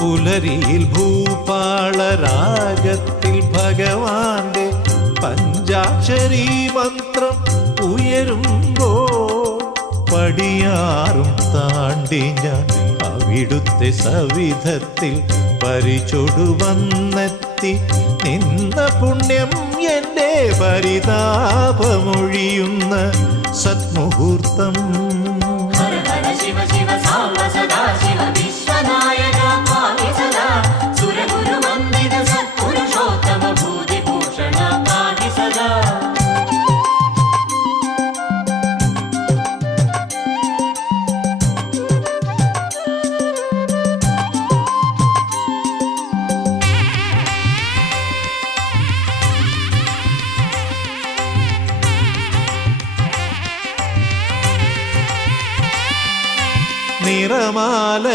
പുലരിയിൽ ഭൂപാളരാഗത്തിൽ ഭഗവാന്റെ പഞ്ചാക്ഷരി മന്ത്രം ഉയരുമ്പോൾ പടിയാറും താണ്ടി ഞാൻ അവിടുത്തെ സവിധത്തിൽ പരിചൊടുവന്നെത്തി നിന്ന പുണ്യം എൻ്റെ പരിതാപമൊഴിയുന്ന സത്മുഹൂർത്തം. നിറമാല